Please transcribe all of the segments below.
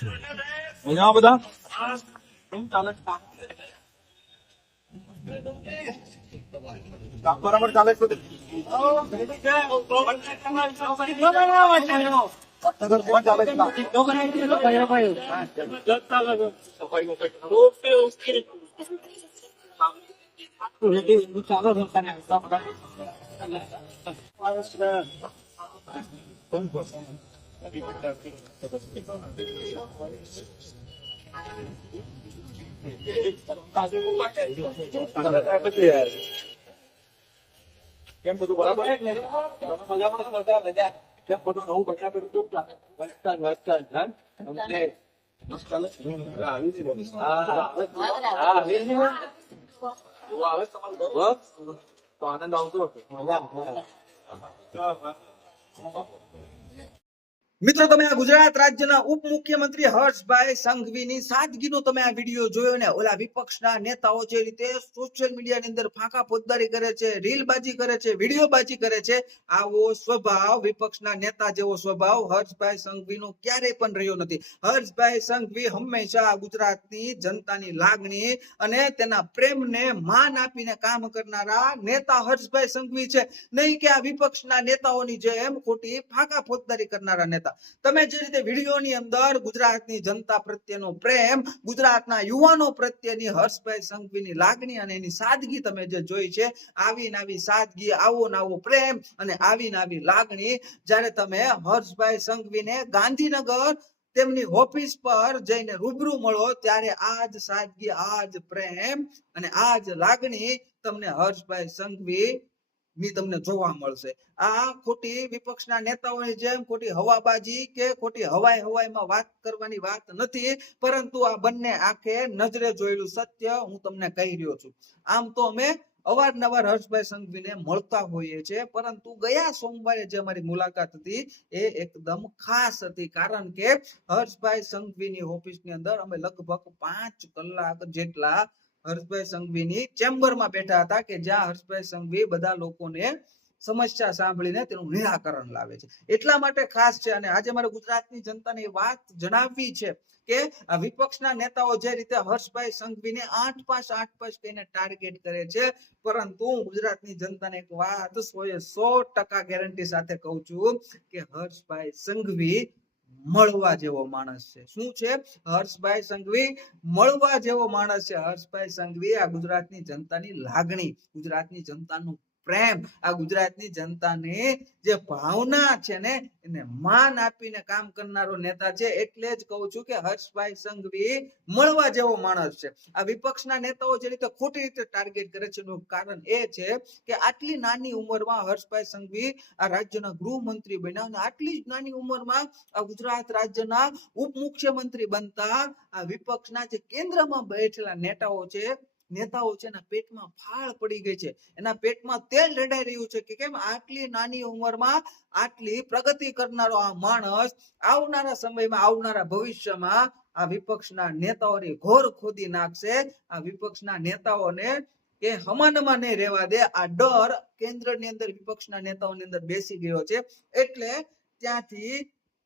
મજામાં બધા? કેમ ચાલે? કામ બરાબર ચાલે છે? નગર કોણ ચાલે છે? કેમ બધું બરાબર? કેમ બધું નવું બન્યા પેલું કેવું ચાલે? મસ્ત ચાલે? આવી છે બધું. આવે છે તમારું ઘર? તો આનંદ આવતો હશે. મિત્રો, તમે આ ગુજરાત રાજ્યના ઉપમુખ્યમંત્રી હર્ષભાઈ સંઘવીની સાદગીનો તમે આ વિડીયો જોયો ને? ઓલા વિપક્ષના નેતાઓ જે રીતે સોશિયલ મીડિયાની અંદર ફાંકા ફોજદારી કરે છે, રીલબાજી કરે છે, વિડીયોબાજી કરે છે, આવો સ્વભાવ વિપક્ષના નેતા જેવો સ્વભાવ હર્ષભાઈ સંઘવીનો ક્યારેય પણ રહ્યો નથી. હર્ષભાઈ સંઘવી હંમેશા ગુજરાતની જનતાની લાગણી અને તેના પ્રેમને માન આપીને કામ કરનારા નેતા હર્ષભાઈ સંઘવી છે, નહીં કે આ વિપક્ષના નેતાઓની જેમ ખોટી ફાંકા ફોજદારી કરનારા નેતા. તમે જે રીતે વિડીયોની અંદર ગુજરાતની જનતા પ્રત્યેનો પ્રેમ, ગુજરાતના યુવાનો પ્રત્યેની હર્ષભાઈ સંઘવીની લાગણી અને એની સાદગી તમે જે જોઈ છે, આવી નાવી સાદગી, આવો નાવો પ્રેમ અને આવી નાવી લાગણી જ્યારે તમે હર્ષભાઈ સંઘવીને ગાંધીનગર તેમની ઓફિસ પર જઈને રૂબરૂ મળો ત્યારે આજ સાદગી, આજ પ્રેમ અને આજ લાગણી તમને હર્ષભાઈ સંઘવી ની તમને જોવા મળશે. આ ખોટી વિપક્ષના નેતાઓની જેમ ખોટી હવાબાજી કે ખોટી હવાઈમાં વાત કરવાની વાત નથી, પરંતુ આ બંને આંખે નજરે જોયેલું સત્ય હું તમને કહી રહ્યો છું. આમ તો અમે અવારનવાર હર્ષભાઈ સંઘવીને મળતા હોઈએ છીએ, પરંતુ ગયા સોમવારે જે અમારી મુલાકાત હતી એ એકદમ ખાસ હતી, કારણ કે હર્ષભાઈ સંઘવીની ઓફિસની અંદર અમે લગભગ 5 કલાક જેટલા હર્ષભાઈ સંઘવીની ચેમ્બરમાં બેઠા હતા કે જ્યાં હર્ષભાઈ સંઘવી બધા લોકોને સમસ્યા સાંભળીને તેનું નિરાકરણ લાવે છે. એટલા માટે ખાસ છે અને આજે મારે ગુજરાતની જનતાને એ વાત જણાવવી છે કે આ વિપક્ષના નેતાઓ જે રીતે હર્ષભાઈ સંઘવીને 8-5 કહીને ટાર્ગેટ કરે છે, પરંતુ હું ગુજરાતની જનતાને એક વાત 100% ગેરંટી સાથે કહું છું કે હર્ષભાઈ સંઘવી મળવા જેવો માણસ છે. શું છે? હર્ષભાઈ સંઘવી મળવા જેવો માણસ છે. હર્ષભાઈ સંઘવી આ ગુજરાતની જનતાની લાગણી, ગુજરાતની જનતાનું પ્રેમ, આ ગુજરાતની જનતાની જે ભાવના છે ને એને માન આપીને કામ કરનારો નેતા છે. એટલે જ કહું છું કે હર્ષભાઈ સંઘવી મળવા જેવો માણસ છે. આ વિપક્ષના નેતાઓ જે રીતે ખોટી રીતે ટાર્ગેટ કરે છે એનું કારણ એ છે કે આટલી નાની ઉંમરમાં હર્ષભાઈ સંઘવી આ રાજ્યના ગૃહમંત્રી બન્યા અને આટલી જ નાની ઉંમરમાં આ ગુજરાત રાજ્યના ઉપમુખ્યમંત્રી બનતા આ વિપક્ષના જે કેન્દ્રમાં બેઠેલા નેતાઓ છે એના પેટમાં ફાળ પડી ગઈ છે, એના પેટમાં તેલ રેડાઈ રહ્યું છે કે કેમ આટલી નાની ઉંમરમાં આટલી પ્રગતિ કરનારો આ માણસ આવનારા સમયમાં, આવનારા ભવિષ્યમાં આ વિપક્ષના નેતાઓની ઘોર ખોદી નાખશે. આ વિપક્ષના નેતાઓને એ હમાનમાં નહીં રહેવા દે. આ ડર કેન્દ્રની અંદર વિપક્ષના નેતાઓની અંદર બેસી ગયો છે, એટલે ત્યાંથી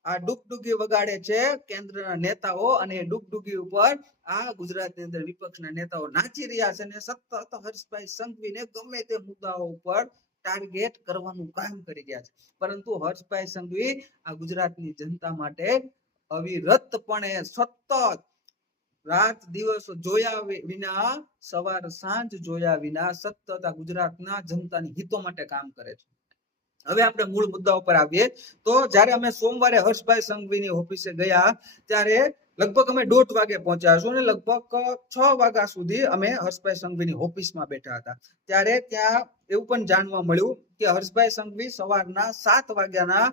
આ ડુગડુગી વગાડે છે કેન્દ્રના નેતાઓ અને ડુગડુગી ઉપર આ ગુજરાતની અંદર વિપક્ષના નેતાઓ નાચી રહ્યા છે અને સતત હર્ષભાઈ સંઘવીને ગમે તે મુદ્દાઓ ઉપર ટાર્ગેટ કરવાનું કામ કરી રહ્યા છે. પરંતુ હર્ષભાઈ સંઘવી આ ગુજરાતની જનતા માટે અવિરતપણે સતત રાત દિવસ જોયા વિના, સવાર સાંજ જોયા વિના સતત આ ગુજરાતના જનતાની હિતો માટે કામ કરે છે. હવે આપણે મૂળ મુદ્દા ઉપર આવીએ તો જ્યારે અમે સોમવારે હર્ષભાઈ સંઘવીની ઓફિસે ગયા ત્યારે લગભગ અમે 1:30 વાગે પહોંચ્યા છું અને લગભગ 6 વાગ્યા સુધી અમે હર્ષભાઈ સંઘવીની ઓફિસમાં બેઠા હતા. ત્યારે ત્યાં એવું પણ જાણવા મળ્યું કે હર્ષભાઈ સંઘવી સવારના 7 વાગ્યાના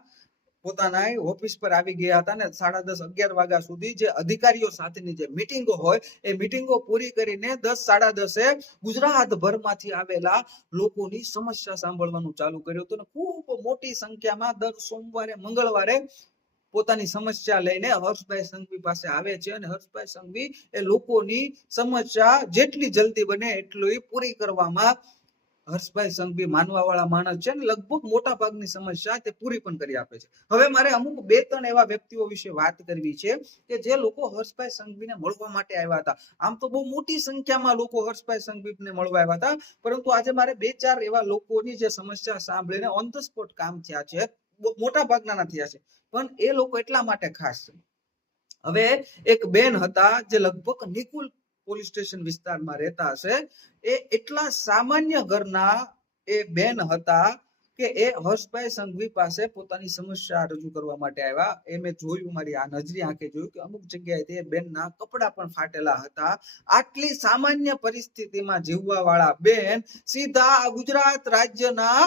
પોતાના ઓફિસ પર આવી ગયા હતા અને 10:30-11 વાગ્યા સુધી જે અધિકારીઓ સાથેની જે મીટિંગો હોય એ મીટિંગો પૂરી કરીને 10-10:30 ગુજરાતભરમાંથી આવેલા લોકોની સમસ્યા સાંભળવાનું ચાલુ કર્યું હતું અને ખૂબ મોટી સંખ્યામાં દર સોમવારે, મંગળવારે પોતાની સમસ્યા લઈને હર્ષભાઈ સંઘવી પાસે આવે છે અને હર્ષભાઈ સંઘવી એ લોકોની સમસ્યા જેટલી જલ્દી બને એટલી પૂરી કરવામાં હર્ષભાઈ સંઘવી માનવા વાળા માણસ છે ને લગભગ મોટા ભાગની સમસ્યા તે પૂરી પણ કરી આપે છે. હવે મારે અમુક 2-3 એવા વ્યક્તિઓ વિશે વાત કરવી છે કે જે લોકો હર્ષભાઈ સંઘવીને મળવા માટે આવ્યા હતા. આમ તો બહુ મોટી સંખ્યામાં લોકો હર્ષભાઈ સંઘવીને મળવા આવ્યા હતા, પરંતુ આજે મારે 2-4 એવા લોકોની જે સમસ્યા સાંભળીને ઓન ધ સ્પોટ કામ થયા છે, મોટા ભાગના થયા છે, પણ એ લોકો એટલા માટે ખાસ છે. હવે એક બેન હતા જે લગભગ નિકુલ પોલીસ સ્ટેશન વિસ્તારમાં રહેતા હશે. એ એટલા સામાન્ય ઘરના એ બેન હતા કે એ હર્ષભાઈ સંઘવી પાસે પોતાની સમસ્યા રજૂ કરવા માટે આવ્યા. એ મેં જોયું, મારી આ નજરી આંખે જોયું કે અમુક જગ્યાએ તે બેનના કપડા પણ ફાટેલા હતા. આટલી સામાન્ય પરિસ્થિતિમાં જીવવા વાળા બેન સીધા ગુજરાત રાજ્યના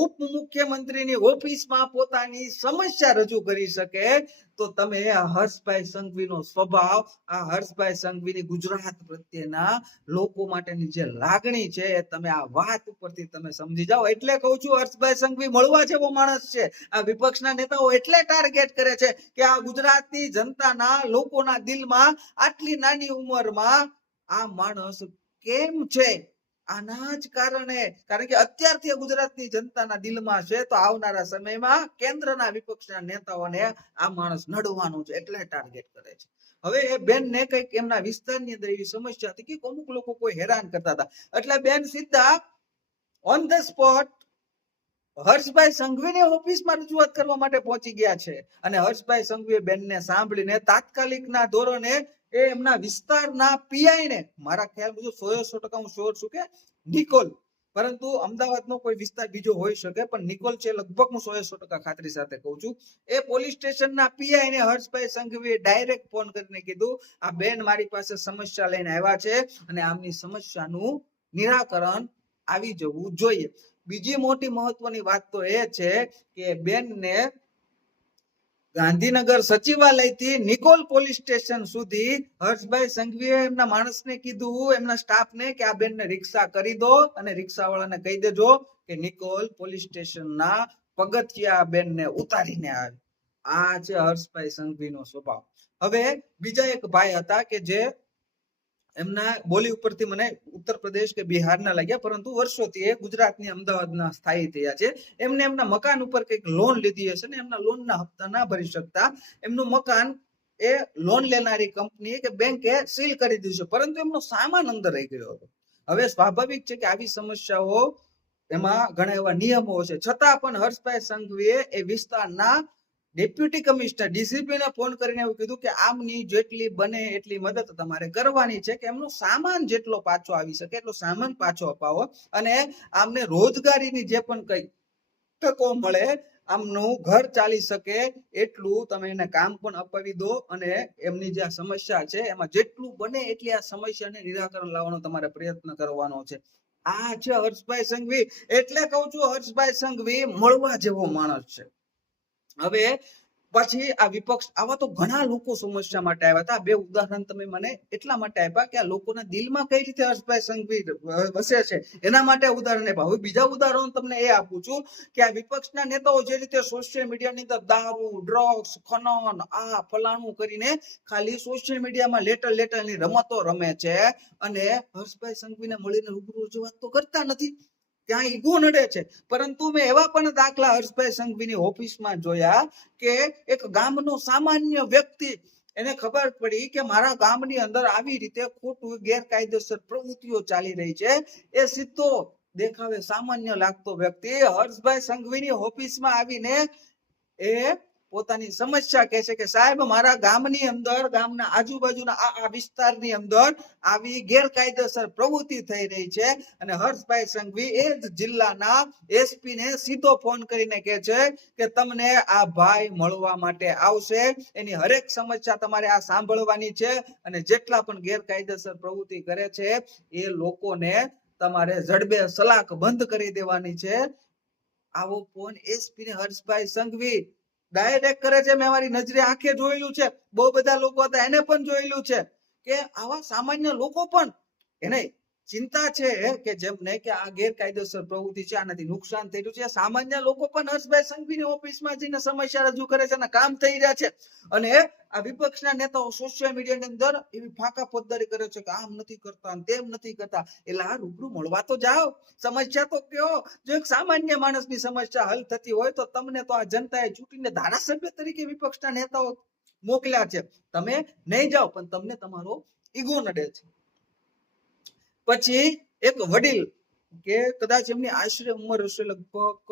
ઉપમુખ્યમંત્રીની ઓફિસમાં પોતાની સમસ્યા રજૂ કરી શકે, તો તમે આ હર્ષભાઈ સંઘવીનો સ્વભાવ, આ હર્ષભાઈ સંઘવીની ગુજરાત પ્રત્યેના લોકો માટેની જે લાગણી છે એ તમે આ વાત ઉપરથી તમે સમજી જાઓ. એટલે કહું છું, હર્ષભાઈ સંઘવી મળવા જેવો માણસ છે. આ વિપક્ષના નેતાઓ એટલે ટાર્ગેટ કરે છે કે આ ગુજરાતની જનતાના લોકોના દિલમાં આટલી નાની ઉંમરમાં આ માણસ કેમ છે. આના જ કારણે, કારણ કે અત્યારથી ગુજરાતની જનતાના દિલમાં છે, તો આવનારા સમયમાં કેન્દ્રના વિપક્ષના નેતાઓને આ માણસ નડવાનું છે, એટલે ટાર્ગેટ કરે છે. હવે એ બેનને કઈક એમના વિસ્તારની અંદર એવી સમસ્યા હતી કે અમુક લોકો કોઈ હેરાન કરતા હતા, એટલે બેન સીધા ઓન ધ સ્પોટ હર્ષભાઈ સંઘવીની ઓફિસમાં રજૂઆત કરવા માટે પહોંચી ગયા છે. અને હર્ષભાઈ સંઘવીએ બેનને સાંભળીને તાત્કાલિકના ધોરણે એ એમના વિસ્તારના પીઆઈ ને, મારા ખ્યાલ મુજબ 100% હું શ્યોર છું કે નિકોલ, પરંતુ અમદાવાદનો કોઈ વિસ્તાર બીજો હોઈ શકે, પણ નિકોલ છે લગભગ, હું 100% ખાતરી સાથે કહું છું. એ પોલીસ સ્ટેશનના પીઆઈ ને હર્ષભાઈ સંઘવીએ ડાયરેક્ટ ફોન કરીને કીધું, આ બેન મારી પાસે સમસ્યા લઈને આવ્યા છે અને આમની સમસ્યાનું નિરાકરણ આવી જવું જોઈએ. બીજી મોટી મહત્વની વાત તો એ છે કે બેનને ગાંધીનગર સચિવાલયથી નિકોલ પોલીસ સ્ટેશન સુધી હર્ષભાઈ સંઘવીએ એમના માણસને કીધું, એમના સ્ટાફને, કે આ બેનને રિક્ષા કરી દો અને રિક્ષાવાળાને કહી દેજો કે નિકોલ પોલીસ સ્ટેશનના પગથિયા બેનને ઉતારીને આવે. આ છે હર્ષભાઈ સંઘવીનો સ્વભાવ. હવે બીજા એક ભાઈ હતા કે જે એમના બોલી ઉપરથી મને ઉત્તર પ્રદેશ કે બિહારના લાગ્યા, પરંતુ વર્ષોથી એ ગુજરાતની અમદાવાદના સ્થાયી થયા છે. એમને એમના મકાન ઉપર કંઈક લોન લીધી હશે ને એમના લોનના હપ્તા ના ભરી શકતા એમનું મકાન એ લોન લેનારી કંપની કે બેંકે સીલ કરી દીધું છે, પરંતુ એમનો સામાન અંદર રહી ગયો હતો. હવે સ્વાભાવિક છે કે આવી સમસ્યાઓ, એમાં ઘણા એવા નિયમો છે, છતાં પણ હર્ષભાઈ સંઘવીએ એ વિસ્તારના ડેપ્યુટી કમિશનર ડીસીપી ને ફોન કરીને એવું કીધું કે આમની જેટલી બને એટલી મદદ તમારે કરવાની છે, કે એમનો સામાન જેટલો પાછો આવી શકે એટલો સામાન પાછો અપાવો, અને આમને રોજગારીની જે પણ કઈ તકો મળે, આમનું ઘર ચાલી શકે એટલું તમે એને કામ પણ અપાવી દો, અને એમની જે આ સમસ્યા છે એમાં જેટલું બને એટલી આ સમસ્યાને નિરાકરણ લાવવાનો તમારે પ્રયત્ન કરવાનો છે. આ છે હર્ષભાઈ સંઘવી. એટલે કહું છું, હર્ષભાઈ સંઘવી મળવા જેવો માણસ છે. હવે પછી આ વિપક્ષ, આવા તો ઘણા લોકો સમસ્યા માટે આવ્યા હતા. 2 ઉદાહરણ તમે મને એટલા માટે આપ્યા કે આ લોકોના દિલમાં કઈ રીતે હર્ષભાઈ સંઘવી વસે છે એના માટે ઉદાહરણ આપ્યા. હવે બીજા ઉદાહરણ તમને એ આપું છું કે આ વિપક્ષના નેતાઓ જે રીતે સોશિયલ મીડિયાની અંદર દારૂ, ડ્રગ્સ, ખનન, આ ફલાણું કરીને ખાલી સોશિયલ મીડિયામાં લેટરની રમતો રમે છે, અને હર્ષભાઈ સંઘવીને મળીને રૂબરૂ રજૂઆત તો કરતા નથી. ત્યાં ઈગો નડે છે. પરંતુ મેં એવા પણ દાખલા હર્ષભાઈ સંઘવીની ઓફિસમાં જોયા કે એક ગામનો સામાન્ય વ્યક્તિ, એને ખબર પડી કે મારા ગામની અંદર આવી રીતે ખોટું ગેરકાયદેસર પ્રવૃત્તિઓ ચાલી રહી છે, એ સીધો દેખાવે સામાન્ય લાગતો વ્યક્તિ હર્ષભાઈ સંઘવીની ઓફિસમાં આવીને એ પોતાની સમસ્યા કહે છે કે સાહેબ, મારા ગામની અંદર, ગામના આજુબાજુના આ વિસ્તારની અંદર આવી ગેરકાયદેસર પ્રવૃત્તિ થઈ રહી છે. અને હર્ષભાઈ સંઘવી એ જ જિલ્લાના એસપી ને સીધો ફોન કરીને કહે છે કે તમને આ ભાઈ મળવા માટે આવશે, એની હરેક સમસ્યા તમારે આ સાંભળવાની છે, અને જેટલા પણ ગેરકાયદેસર પ્રવૃત્તિ કરે છે એ લોકોને તમારે જડબે સલાક બંધ કરી દેવાની છે. આવો ફોન એસપી ને હર્ષભાઈ સંઘવી ડાયરેક્ટ કરે છે. મેં મારી નજરે આંખે જોયેલું છે. બહુ બધા લોકો હતા, એને પણ જોયેલું છે કે આવા સામાન્ય લોકો પણ એને ચિંતા છે કે જેમને કે આ ગેરકાયદેસર પ્રવૃત્તિ છે, આનાથી નુકસાન થઈ રહ્યું છે, સામાન્ય લોકો પણ હર્ષભાઈ સંઘવીની ઓફિસમાં જઈને સમસ્યા રજૂ કરે છે અને કામ થઈ રહ્યા છે. અને આ વિપક્ષના નેતાઓ સોશિયલ મીડિયાની અંદર એવી ફાંકા પોતદારી કરે છે કે આમ નથી કરતા અને તેમ નથી કરતા. એટલે આ રૂબરૂ મળવા તો જાઓ, સમસ્યા તો કયો. જો એક સામાન્ય માણસની સમસ્યા હલ થતી હોય તો તમને તો આ જનતાએ ચૂંટીને ધારાસભ્ય તરીકે વિપક્ષના નેતાઓ મોકલ્યા છે, તમે નહીં જાઓ પણ તમને તમારો ઈગો નડે છે. પછી એક વડીલ કે કદાચ એમની આશરે ઉંમર હશે લગભગ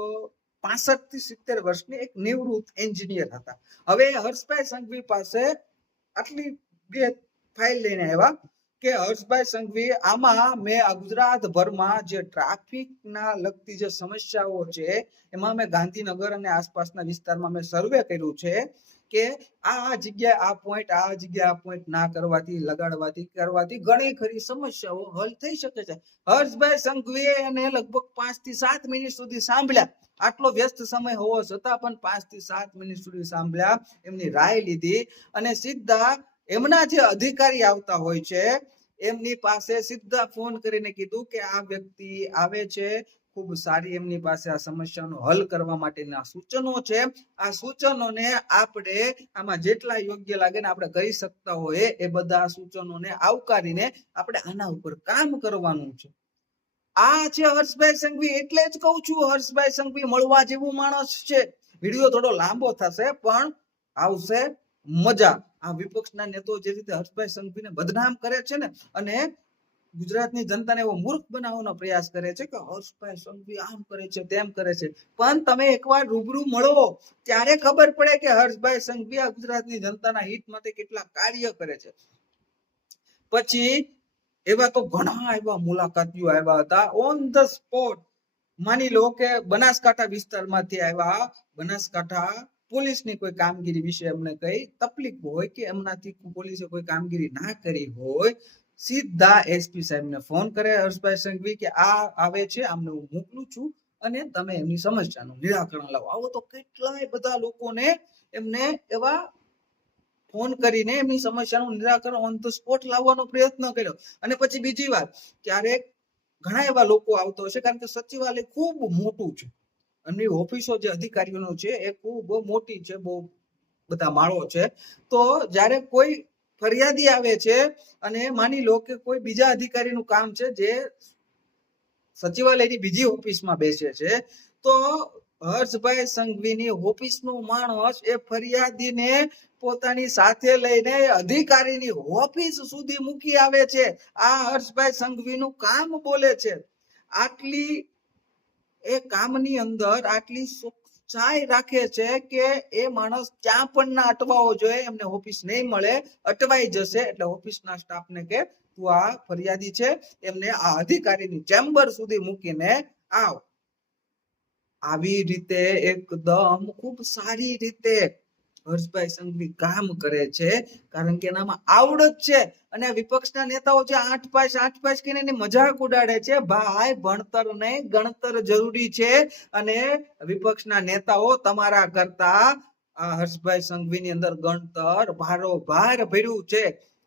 65 થી 70 વર્ષની, એક નિવૃત્ત એન્જિનિયર હતા. હવે હર્ષભાઈ સંઘવી પાસે આટલી બે ફાઇલ લઈને આવ્યા કે હર્ષભાઈ સંઘવી આમાં મેં ગુજરાતભરમાં જે ટ્રાફિકના લગતી જે સમસ્યાઓ છે એમાં મેં ગાંધીનગર અને આસપાસના વિસ્તારમાં મેં સર્વે કર્યું છે કે આ જગ્યાએ આ પોઈન્ટ, આ જગ્યાએ આ પોઈન્ટ ના કરવાથી, કરવાથી ઘણી ખરી સમસ્યાઓ હલ થઈ શકે છે. હર્ષભાઈ સંઘવીએ એને લગભગ 5 થી 7 મિનિટ સુધી સાંભળ્યા. આટલો વ્યસ્ત સમય હોવા છતાં પણ 5 થી 7 મિનિટ સુધી સાંભળ્યા, એમની રાય લીધી અને સીધા એમના જે અધિકારી આવતા હોય છે એમની પાસે સીધા ફોન કરીને કીધું કે આ વ્યક્તિ આવે છે, ખૂબ સારી એમની પાસે આ સમસ્યાનો હલ કરવા માટેના સૂચનો છે. આ સૂચનોને આપણે આમાં જેટલા યોગ્ય લાગે ને આપણે કરી શકતા હોય એ બધા સૂચનોને આવકારીને આપણે આના ઉપર કામ કરવાનું છે. આ છે હર્ષભાઈ સંઘવી. એટલે જ કહું છું હર્ષભાઈ સંઘવી મળવા જેવું માણસ છે. વિડીયો થોડો લાંબો થશે પણ આવશે મજા. આ વિપક્ષના નેતાઓ જે રીતે હર્ષભાઈ સંઘવીને બદનામ કરે છે ને અને ગુજરાતની જનતાને એવો મૂર્ખ બનાવવાનો પ્રયાસ કરે છે કે હર્ષભાઈ સંઘવી આમ કરે છે, તેમ કરે છે. પણ તમે એકવાર રૂબરૂ મળો ત્યારે ખબર પડે કે હર્ષભાઈ સંઘવી આ ગુજરાતની જનતાના હિત માટે કેટલા કાર્ય કરે છે. પછી એવા તો ઘણા એવા મુલાકાતીઓ આવ્યા હતા ઓન ધ સ્પોટ. માની લો કે બનાસકાંઠા વિસ્તારમાંથી આવ્યા, બનાસકાંઠા પોલીસની કોઈ કામગીરી વિશે એમને કઈ તકલીફ હોય કે એમનાથી પોલીસે કોઈ કામગીરી ના કરી હોય, સીધા એસપી સાહેબને ફોન કરે હર્ષભાઈ સંઘવી કે આ આવે છે, આમને હું મોકલું છું અને તમે એમની સમસ્યાનું નિરાકરણ લાવો. આવો તો કેટલાય બધા લોકોને એમને એવા ફોન કરીને એમની સમસ્યાનું નિરાકરણ ઓન ધ સ્પોટ લાવવાનો પ્રયત્ન કર્યો. અને પછી બીજી વાત, ક્યારેક ઘણા એવા લોકો આવતો હશે કારણ કે સચિવાલય ખૂબ મોટું છે, એમની ઓફિસો જે અધિકારીઓનો છે એ ખૂબ મોટી છે, બહુ બધા માળો છે. તો જ્યારે કોઈ ફરિયાદી આવે છે અને માની લો કે કોઈ બીજા અધિકારીનું કામ છે જે સચિવાલયની બીજી ઓફિસમાં બેસે છે, તો હર્ષભાઈ સંઘવીની ઓફિસનો માણસ એ ફરિયાદીને પોતાની સાથે લઈને અધિકારીની ઓફિસ સુધી મૂકી આવે છે. આ હર્ષભાઈ સંઘવીનું કામ બોલે છે. આટલી એ કામની અંદર આટલી ચોકસાઈ રાખે છે કે એ માણસ ક્યાં પણ ના અટવાવો જોઈએ, એમને ઓફિસ નહીં મળે, અટવાઈ જશે એટલે ઓફિસના સ્ટાફને કે તું આ ફરિયાદી છે એમને આ અધિકારીની ચેમ્બર સુધી મૂકીને આવ. આવી રીતે એકદમ ખૂબ સારી રીતે હર્ષભાઈ સંઘવી કામ કરે છે કારણ કે એનામાં આવડત છે. અને વિપક્ષના નેતાઓ જે 8 પાસ કહીને એની મજાક ઉડાડે છે. ભાઈ ભણતર નહીં ગણતર જરૂરી છે અને વિપક્ષના નેતાઓ તમારા કરતા આ હર્ષભાઈ સંઘવીની અંદર ગણતર ભારોભાર ભર્યું છે.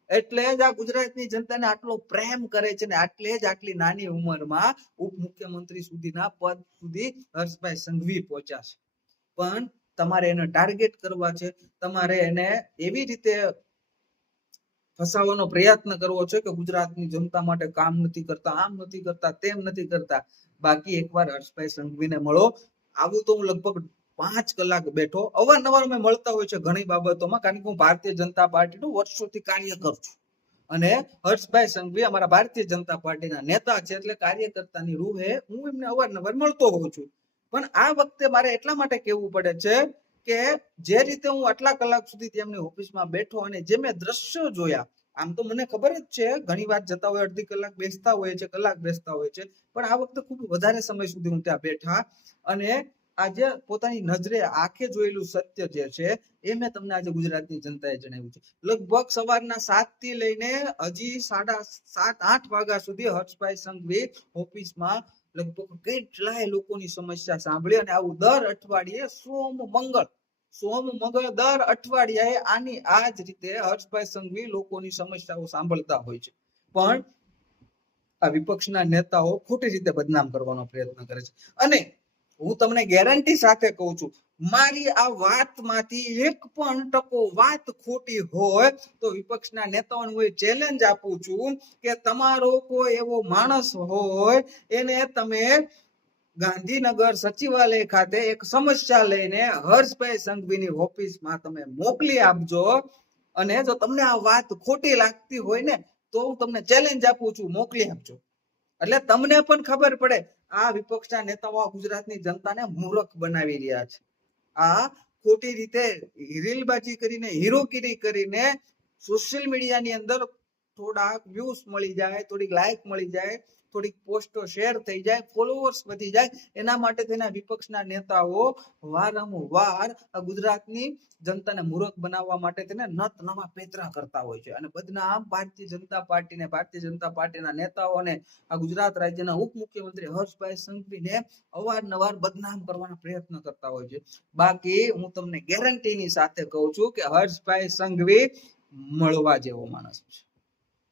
એટલે જ આ ગુજરાતની જનતાને આટલો પ્રેમ કરે છે ને એટલે જ આટલી નાની ઉંમરમાં ઉપમુખ્યમંત્રી સુધીના પદ સુધી હર્ષભાઈ સંઘવી પહોંચ્યા છે. પણ તમારે એને ટાર્ગેટ કરવા છે, તમારે એને એવી રીતે ફસાવવાનો પ્રયત્ન કરવો છે કે ગુજરાતની જનતા માટે કામ નથી કરતા, આમ નથી કરતા, તેમ નથી કરતા. બાકી એકવાર હર્ષભાઈ સંઘવીને મળો. આવું તો હું લગભગ 5 કલાક બેઠો, અવારનવાર અમે મળતા હોય છે ઘણી બાબતોમાં, કારણ કે હું ભારતીય જનતા પાર્ટીનું વર્ષોથી કાર્યકર છું અને હર્ષભાઈ સંઘવી અમારા ભારતીય જનતા પાર્ટીના નેતા છે એટલે કાર્યકર્તાની રૂહે હું એમને અવારનવાર મળતો હોઉં છું. પણ આ વખતે મારે એટલા માટે કહેવું પડે છે કે જે રીતે હું આટલા કલાક સુધી તેમની ઓફિસમાં બેઠો અને જે મેં દ્રશ્યો જોયા, આમ તો મને ખબર જ છે ઘણી વાર જતા હોય અડધી કલાક બેસતા હોય છે, કલાક બેસતા હોય છે, પણ આ વખતે ખૂબ વધારે સમય સુધી હું ત્યાં બેઠા અને આજે પોતાની નજરે આંખે જોયેલું સત્ય જે છે એ મેં તમને આજે ગુજરાતની જનતાએ જણાવ્યું છે. લગભગ સવારના 7 થી લઈને હજી 7:30-8 વાગ્યા સુધી હર્ષભાઈ સંઘવી ઓફિસમાં લગભગ કેટલાય લોકોની સમસ્યા સાંભળી અને આવું દર અઠવાડિયે સોમ મંગળ દર અઠવાડિયે આની આ જ રીતે હર્ષભાઈ સંઘવી લોકોની સમસ્યાઓ સાંભળતા હોય છે. પણ આ વિપક્ષના નેતાઓ ખોટી રીતે બદનામ કરવાનો પ્રયત્ન કરે છે. અને હું તમને ગેરંટી સાથે કહું છું, મારી આ વાતમાંથી એક પણ ટકો વાત ખોટી હોય તો વિપક્ષના નેતાઓને હું ચેલેન્જ આપું છું કે તમારો કોઈ એવો માણસ હોય એને તમે ગાંધીનગર સચિવાલય ખાતે એક સમસ્યા લઈને હર્ષભાઈ સંઘવીની ઓફિસમાં તમે મોકલી આપજો. અને જો તમને આ વાત ખોટી લાગતી હોય ને તો હું તમને ચેલેન્જ આપું છું, મોકલી આપજો. એટલે તમને પણ ખબર પડે આ વિપક્ષના નેતાઓ ગુજરાતની જનતાને મૂર્ખ બનાવી રહ્યા છે. આ ખોટી રીતે રીલબાજી કરીને, હીરોગીરી કરીને સોશિયલ મીડિયાની અંદર થોડાક વ્યૂઝ મળી જાય, થોડીક લાઈક મળી જાય, થોડીક પોસ્ટો શેર થઈ જાય, ફોલોવર્સ વધી જાય, એના માટે તેના વિપક્ષના નેતાઓ વારંવાર ગુજરાતની જનતાને મૂર્ખ બનાવવા માટે તેને નત નવા પેતરા કરતા હોય છે. અને બદનામ ભારતીય જનતા પાર્ટીને, ભારતીય જનતા પાર્ટીના નેતાઓને, આ ગુજરાત રાજ્યના ઉપમુખ્યમંત્રી હર્ષભાઈ સંઘવીને અવારનવાર બદનામ કરવાના પ્રયત્ન કરતા હોય છે. બાકી હું તમને ગેરંટીની સાથે કહું છું કે હર્ષભાઈ સંઘવી મળવા જેવો માણસ છે.